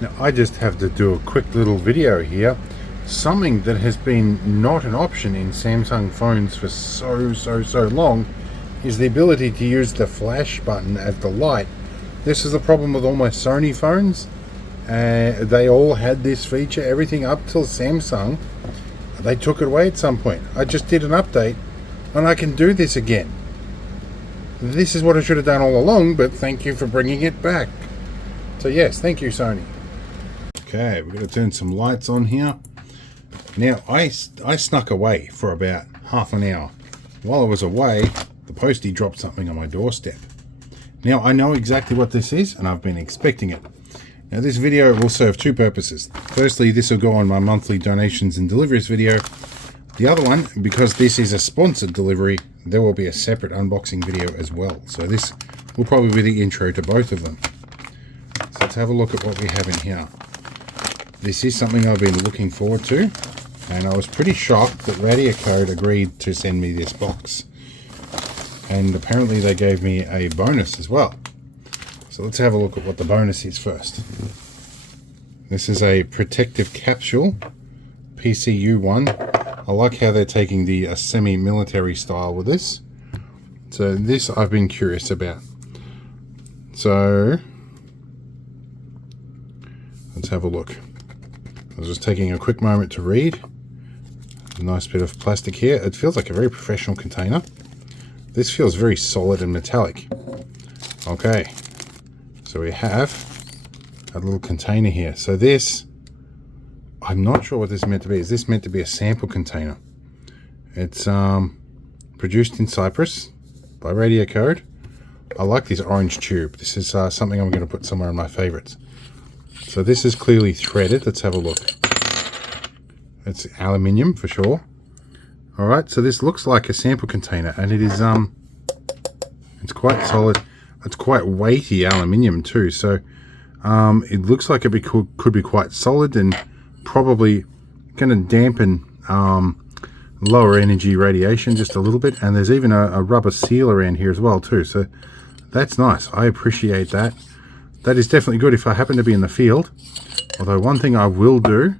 Now I just have to do a quick little video here. Something that has been not an option in Samsung phones for so long is the ability to use the flash button at the light. This is the problem with all my Sony phones. They all had this feature, everything up till Samsung. They took it away at some point. I just did an update and I can do this again. This is what I should have done all along, but thank you for bringing it back. So yes, thank you, Sony. Okay, we're going to turn some lights on here. Now, I snuck away for about half an hour. While I was away, the postie dropped something on my doorstep. Now, I know exactly what this is, and I've been expecting it. Now, this video will serve two purposes. Firstly, this will go on my monthly donations and deliveries video. The other one, because this is a sponsored delivery, there will be a separate unboxing video as well. So this will probably be the intro to both of them. So let's have a look at what we have in here. This is something I've been looking forward to, and I was pretty shocked that Radio Code agreed to send me this box. And apparently they gave me a bonus as well. So let's have a look at what the bonus is first. This is a protective capsule, PCU one. I like how they're taking the semi-military style with this. So this I've been curious about. So let's have a look. I was just taking a quick moment to read. A nice bit of plastic here. It feels like a very professional container. This feels very solid and metallic. Okay, so we have a little container here. So this, I'm not sure what this is meant to be. Is this meant to be a sample container? It's produced in Cyprus by Radio Code. I like this orange tube. This is something I'm going to put somewhere in my favorites. So this is clearly threaded. Let's have a look. It's aluminium for sure. Alright, so this looks like a sample container, and it is it's quite solid. It's quite weighty aluminium too, so it looks like it could be quite solid and probably going to dampen lower energy radiation just a little bit. And there's even a rubber seal around here as well too, so that's nice. I appreciate that. That is definitely good if I happen to be in the field. Although one thing I will do,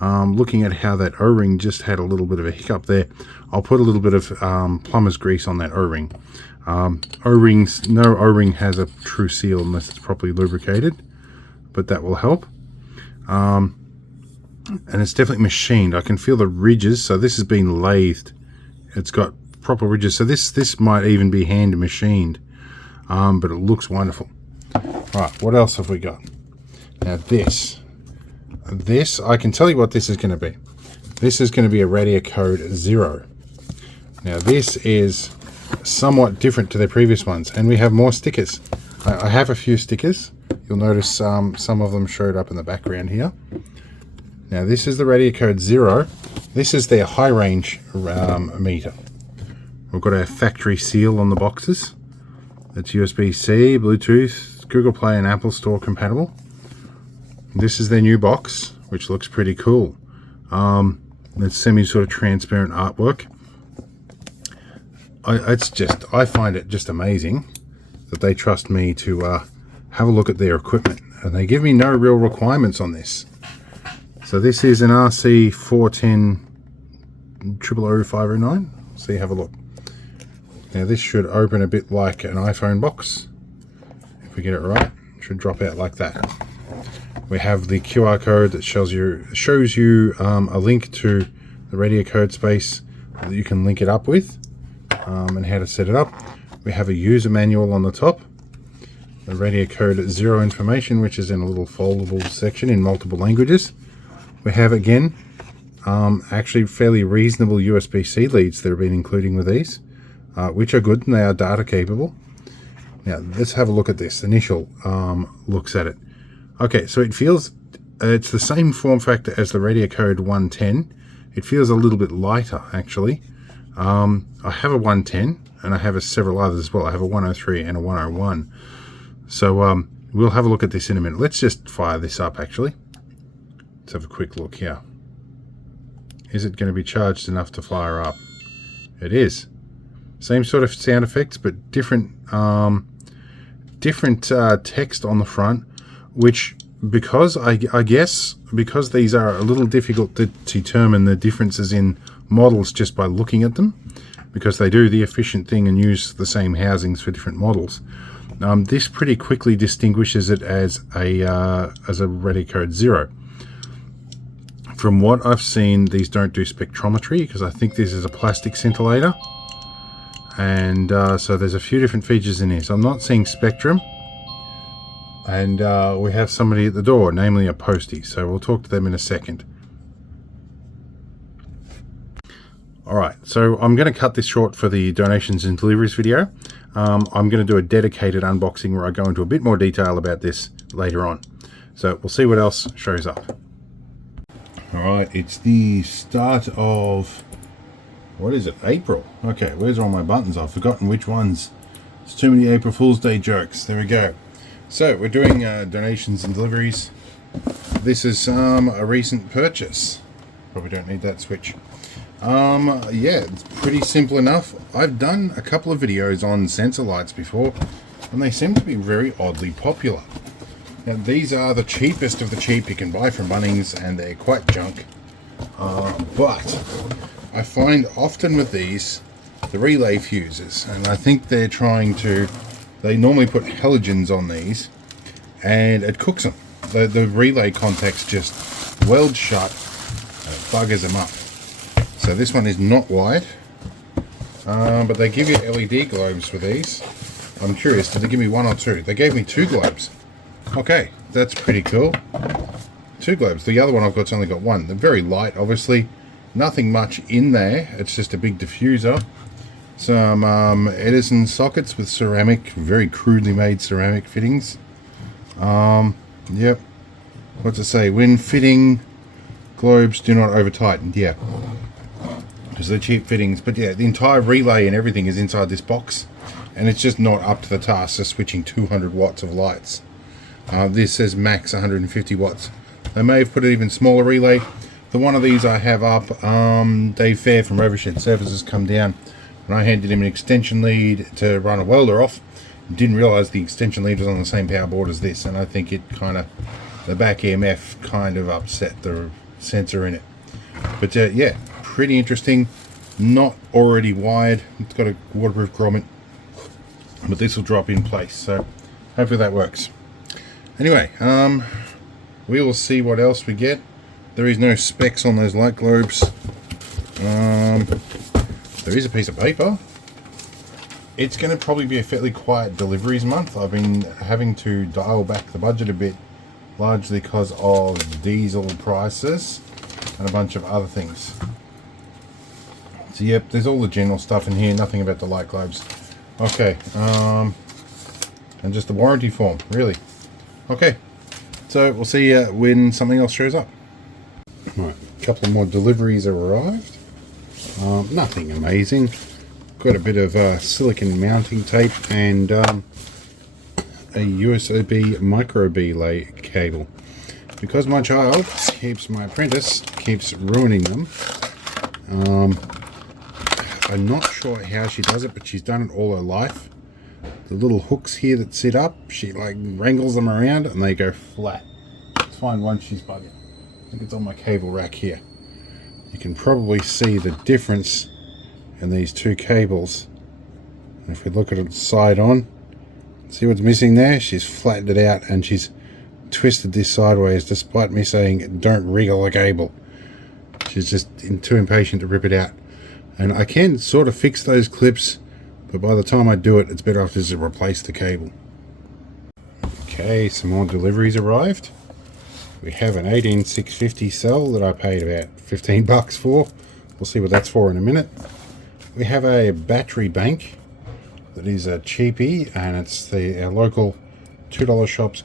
looking at how that O-ring just had a little bit of a hiccup there, I'll put a little bit of plumber's grease on that O-ring. O-rings, no O-ring has a true seal unless it's properly lubricated, but that will help. And it's definitely machined. I can feel the ridges, so this has been lathed. It's got proper ridges, so this might even be hand machined, but it looks wonderful. Right, what else have we got? Now this, I can tell you what this is going to be. This is going to be a Radio Code 0. Now this is somewhat different to their previous ones, and we have more stickers. I have a few stickers. You'll notice some of them showed up in the background here. Now this is the Radio Code 0. This is their high range meter. We've got our factory seal on the boxes. It's USB-C, Bluetooth, Google Play and Apple Store compatible. This is their new box, which looks pretty cool. It's semi sort of transparent artwork. I find it just amazing that they trust me to have a look at their equipment, and they give me no real requirements on this. So this is an RC 410 0000509. So you have a look. Now this should open a bit like an iPhone box. If we get it right, it should drop out like that. We have the QR code that shows you a link to the Radio Code space that you can link it up with, and how to set it up. We have a user manual on the top, the Radio Code 0 information, which is in a little foldable section in multiple languages. We have again actually fairly reasonable USB-C leads that have been including with these, which are good and they are data capable. Now let's have a look at this initial looks at it. Okay, so it feels it's the same form factor as the Radio Code 110. It feels a little bit lighter actually. I have a 110 and I have several others as well. I have a 103 and a 101. So we'll have a look at this in a minute. Let's just fire this up actually. Let's have a quick look here. Is it going to be charged enough to fire up? It is. Same sort of sound effects, but different text on the front, which because I guess because these are a little difficult to determine the differences in models just by looking at them, because they do the efficient thing and use the same housings for different models. This pretty quickly distinguishes it as a Redicode 0. From what I've seen, these don't do spectrometry, because I think this is a plastic scintillator, and so there's a few different features in here. So I'm not seeing spectrum, and we have somebody at the door, namely a postie, so we'll talk to them in a second. Alright, so I'm going to cut this short for the donations and deliveries video. I'm going to do a dedicated unboxing where I go into a bit more detail about this later on. So we'll see what else shows up. Alright, it's the start of, what is it, April? Okay, where's all my buttons? I've forgotten which ones. It's too many April Fool's Day jokes. There we go. So we're doing donations and deliveries. This is a recent purchase. Probably don't need that switch. Yeah, it's pretty simple enough. I've done a couple of videos on sensor lights before, and they seem to be very oddly popular. Now, these are the cheapest of the cheap you can buy from Bunnings, and they're quite junk. But I find often with these, the relay fuses, and I think they're trying to, they normally put halogens on these, and it cooks them. The relay contacts just weld shut, and it buggers them up. So this one is not wide, but they give you LED globes for these. I'm curious, did they give me one or two? They gave me 2 globes. Okay, that's pretty cool. 2 globes. The other one I've got's only got 1. They're very light, obviously. Nothing much in there. It's just a big diffuser. Some Edison sockets with ceramic, very crudely made ceramic fittings. Yep. What's it say? When fitting, globes do not over tighten. Yeah. Because they're cheap fittings. But yeah, the entire relay and everything is inside this box. And it's just not up to the task of switching 200 watts of lights. This says max 150 watts. They may have put an even smaller relay. The one of these I have up, Dave Fair from Overshed Services come down, and I handed him an extension lead to run a welder off. Didn't realise the extension lead was on the same power board as this, and I think it kind of, the back EMF kind of upset the sensor in it. But yeah, pretty interesting. Not already wired. It's got a waterproof grommet, but this will drop in place, so hopefully that works. Anyway, we will see what else we get. There is no specs on those light globes. There is a piece of paper. It's going to probably be a fairly quiet deliveries month. I've been having to dial back the budget a bit, largely because of diesel prices and a bunch of other things. So yep, there's all the general stuff in here, nothing about the light globes. Okay, and just the warranty form, really. Okay, so we'll see when something else shows up. Right, a couple more deliveries arrived. Nothing amazing. Got a bit of silicon mounting tape and a USB micro belay cable. Because my child my apprentice keeps ruining them. I'm not sure how she does it, but she's done it all her life. The little hooks here that sit up, she like wrangles them around and they go flat. Let's find one she's bugging. I think it's on my cable rack here. You can probably see the difference in these two cables. And if we look at it side on, see what's missing there? She's flattened it out and she's twisted this sideways despite me saying don't wriggle the cable. She's just too impatient to rip it out. And I can sort of fix those clips, but by the time I do it, it's better off just to replace the cable. Okay, some more deliveries arrived. We have an 18650 cell that I paid about 15 bucks for. We'll see what that's for in a minute. We have a battery bank that is a cheapie, and it's our local $2 shops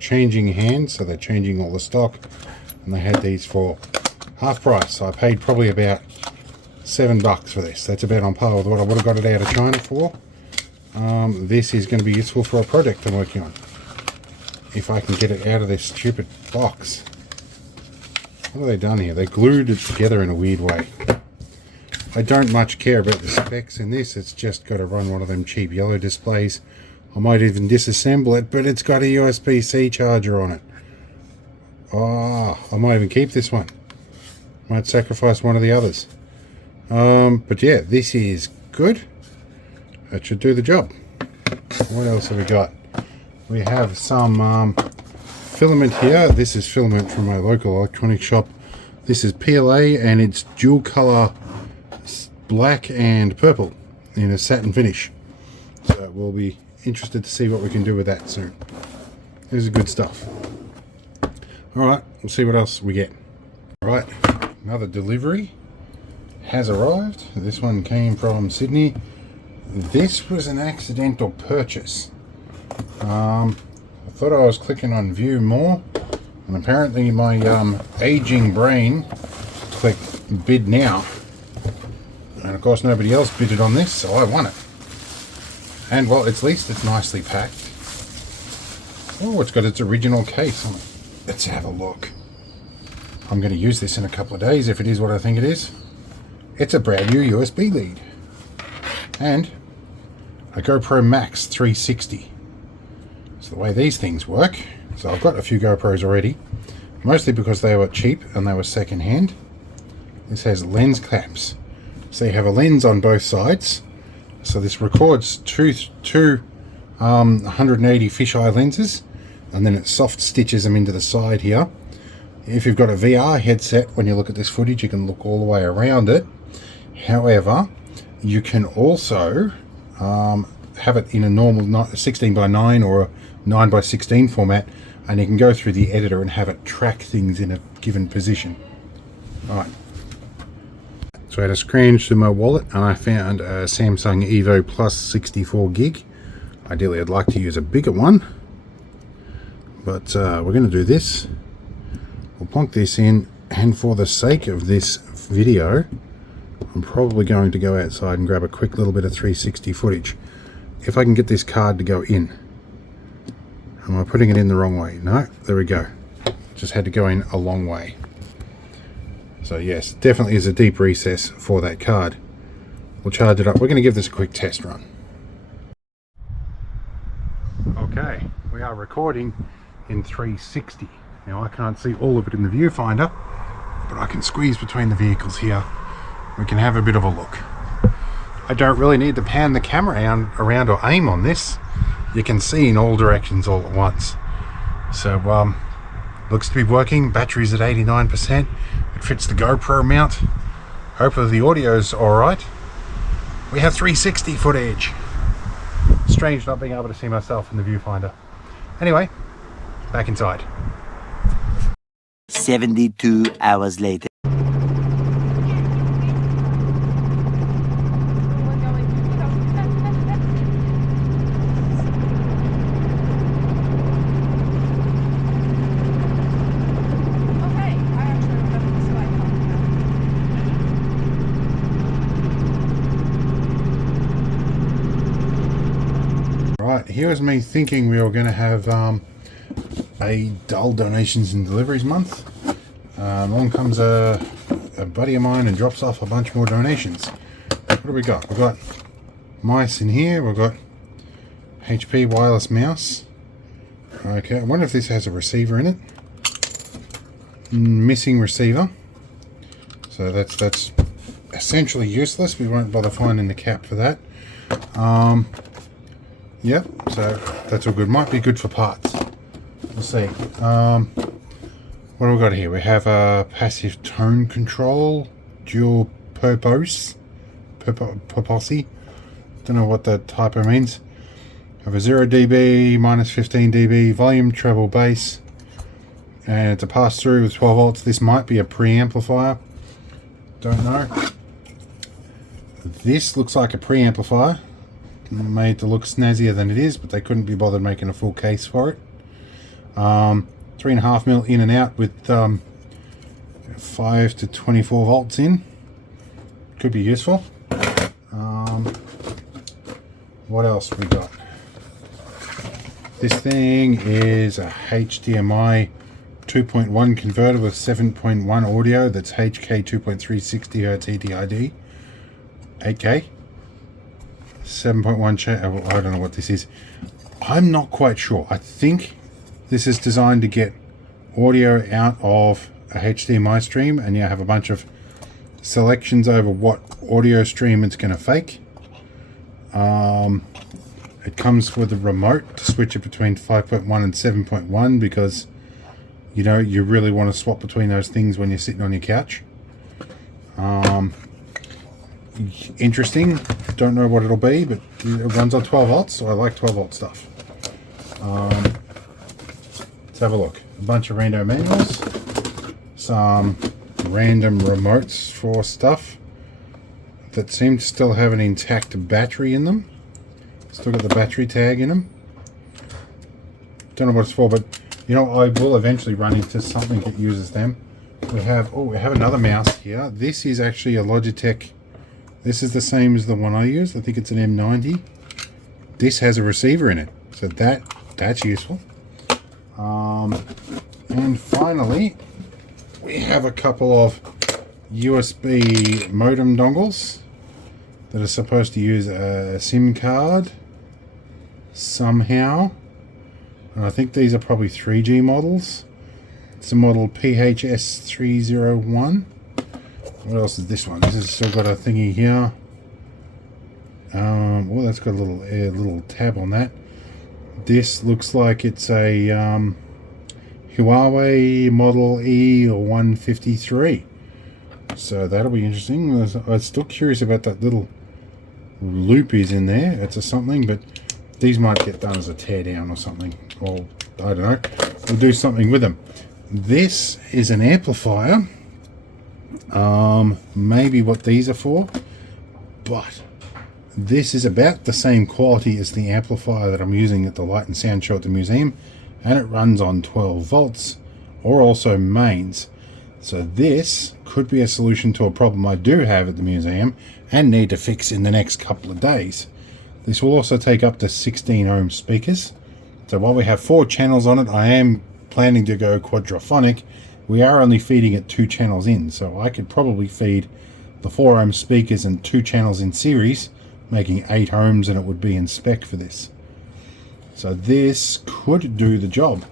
changing hands, so they're changing all the stock, and they had these for half price. So I paid probably about $7 for this. That's about on par with what I would have got it out of China for. This is going to be useful for a project I'm working on. If I can get it out of this stupid box. What have they done here? They glued it together in a weird way. I don't much care about the specs in this. It's just got to run one of them cheap yellow displays. I might even disassemble it, but it's got a USB-C charger on it. Oh, I might even keep this one. Might sacrifice one of the others. But yeah, this is good. That should do the job. What else have we got? We have some filament here. This is filament from my local electronics shop. This is PLA and it's dual color black and purple in a satin finish. So we'll be interested to see what we can do with that soon. This is good stuff. Alright, we'll see what else we get. Alright, another delivery has arrived. This one came from Sydney. This was an accidental purchase. I thought I was clicking on view more, and apparently my aging brain clicked bid now, and of course nobody else bidded on this, so I won it. And well, at least it's nicely packed. Oh, it's got its original case on it. Let's have a look. I'm going to use this in a couple of days if it is what I think it is. It's a brand new USB lead and a GoPro Max 360. So the way these things work, so I've got a few GoPros already, mostly because they were cheap and they were second hand. This has lens clamps, so you have a lens on both sides. So this records two 180 fisheye lenses, and then it soft stitches them into the side here. If you've got a VR headset, when you look at this footage, you can look all the way around it. However, you can also have it in a normal 16 by 9 or a 9 by 16 format, and you can go through the editor and have it track things in a given position. Alright. So I had a scrounge through my wallet and I found a Samsung Evo Plus 64 gig. Ideally I'd like to use a bigger one, but we're going to do this. We'll plonk this in, and for the sake of this video, I'm probably going to go outside and grab a quick little bit of 360 footage. If I can get this card to go in. Am I putting it in the wrong way? No, there we go. Just had to go in a long way. So yes, definitely is a deep recess for that card. We'll charge it up. We're going to give this a quick test run. Okay, we are recording in 360. Now I can't see all of it in the viewfinder, but I can squeeze between the vehicles here. We can have a bit of a look. I don't really need to pan the camera around or aim on this. You can see in all directions all at once. So looks to be working. Battery's at 89%. It fits the GoPro mount. Hopefully the audio's alright. We have 360 footage. Strange not being able to see myself in the viewfinder. Anyway, back inside. 72 hours later. Right, here was me thinking we were going to have a dull donations and deliveries month. Along comes a buddy of mine and drops off a bunch more donations. What do we got? We've got mice in here. We've got HP wireless mouse. Okay, I wonder if this has a receiver in it. Missing receiver. So that's essentially useless. We won't bother finding the cap for that. Yep, so that's all good. Might be good for parts. We'll see. What do we got here? We have a passive tone control, dual purpose. Don't know what that typo means. Have a 0 dB, minus 15 dB, volume, treble, bass, and it's a pass through with 12 volts. This might be a preamplifier. Don't know. This looks like a preamplifier, made to look snazzier than it is, but they couldn't be bothered making a full case for it. 3.5mm in and out with 5 to 24 volts in. Could be useful. What else we got? This thing is a HDMI 2.1 converter with 7.1 audio. That's HK 2.360 Hz ETID. 8K. 7.1 channel. I don't know what this is. I'm not quite sure. I think this is designed to get audio out of a HDMI stream, and you have a bunch of selections over what audio stream it's going to fake. It comes with a remote to switch it between 5.1 and 7.1 because, you know, you really want to swap between those things when you're sitting on your couch. Interesting. Don't know what it'll be, but it runs on 12 volts, so I like 12 volt stuff. Let's have a look. A bunch of random manuals, some random remotes for stuff that seem to still have an intact battery in them. Still got the battery tag in them. Don't know what it's for, but you know, I will eventually run into something that uses them. We have another mouse here. This is actually a Logitech. This is the same as the one I use. I think it's an M90. This has a receiver in it, so that's useful. And finally, we have a couple of USB modem dongles that are supposed to use a SIM card somehow. And I think these are probably 3G models. It's a model PHS301. What else is this one? This has still got a thingy here. Well, that's got a little tab on that. This looks like it's a Huawei Model E153. So that'll be interesting. I'm still curious about that little loop is in there. It's a something, but these might get done as a teardown or something. Or, I don't know. We'll do something with them. This is an amplifier. Maybe what these are for. But this is about the same quality as the amplifier that I'm using at the Light and Sound Show at the museum. And it runs on 12 volts or also mains. So this could be a solution to a problem I do have at the museum and need to fix in the next couple of days. This will also take up to 16 ohm speakers. So while we have 4 channels on it, I am planning to go quadraphonic. We are only feeding it 2 channels in, so I could probably feed the 4 ohm speakers and 2 channels in series, making 8 ohms, and it would be in spec for this. So this could do the job.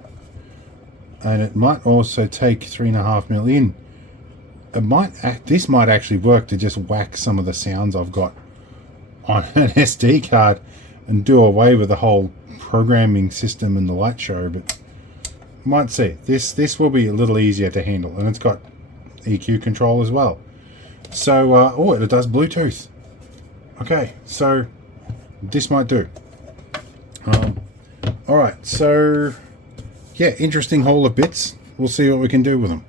And it might also take 3.5mm in. This might actually work to just whack some of the sounds I've got on an SD card and do away with the whole programming system and the light show, but might see. This will be a little easier to handle, and it's got EQ control as well. So, oh, it does Bluetooth. Okay, so this might do. Alright, so yeah, interesting haul of bits. We'll see what we can do with them.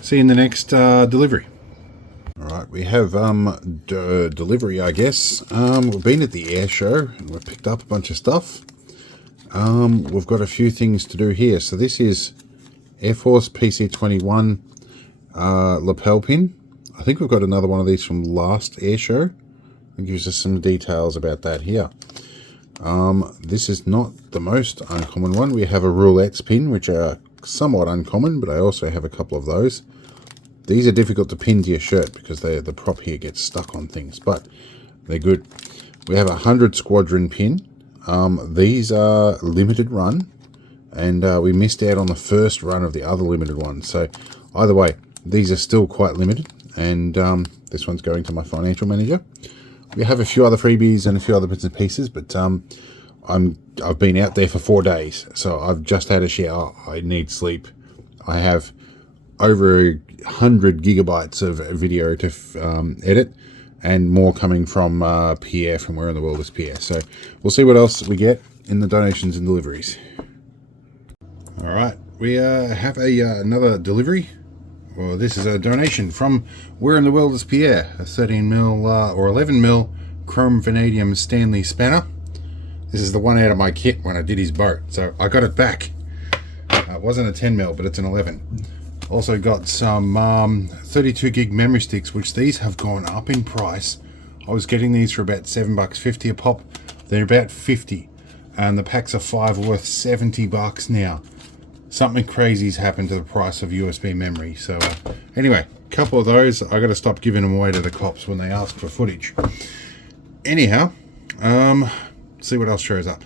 See you in the next delivery. Alright, we have delivery, I guess. We've been at the air show and we've picked up a bunch of stuff. We've got a few things to do here. So this is Air Force PC21 lapel pin. I think we've got another one of these from last air show. It gives us some details about that here. This is not the most uncommon one. We have a roulettes pin, which are somewhat uncommon, but I also have a couple of those. These are difficult to pin to your shirt because the prop here gets stuck on things, but they're good. We have a 100 squadron pin. These are limited run, and we missed out on the first run of the other limited one. So either way, these are still quite limited, and this one's going to my financial manager. We have a few other freebies and a few other bits and pieces, but I've been out there for 4 days, so I've just had a shower. I need sleep. I have over 100 gigabytes of video to edit, and more coming from Pierre, from Where in the World is Pierre. So we'll see what else we get in the donations and deliveries. All right, we have another delivery. Well, this is a donation from Where in the World is Pierre, a 13mm or 11mm chrome vanadium Stanley spanner. This is the one out of my kit when I did his boat, so I got it back. It wasn't a 10mm, but it's an 11. Also got some 32 gig memory sticks, which these have gone up in price. I was getting these for about $7.50 a pop. They're about 50, and the packs of 5 are worth $70 now. Something crazy's happened to the price of USB memory. So anyway, a couple of those. I got to stop giving them away to the cops when they ask for footage. Anyhow, see what else shows up.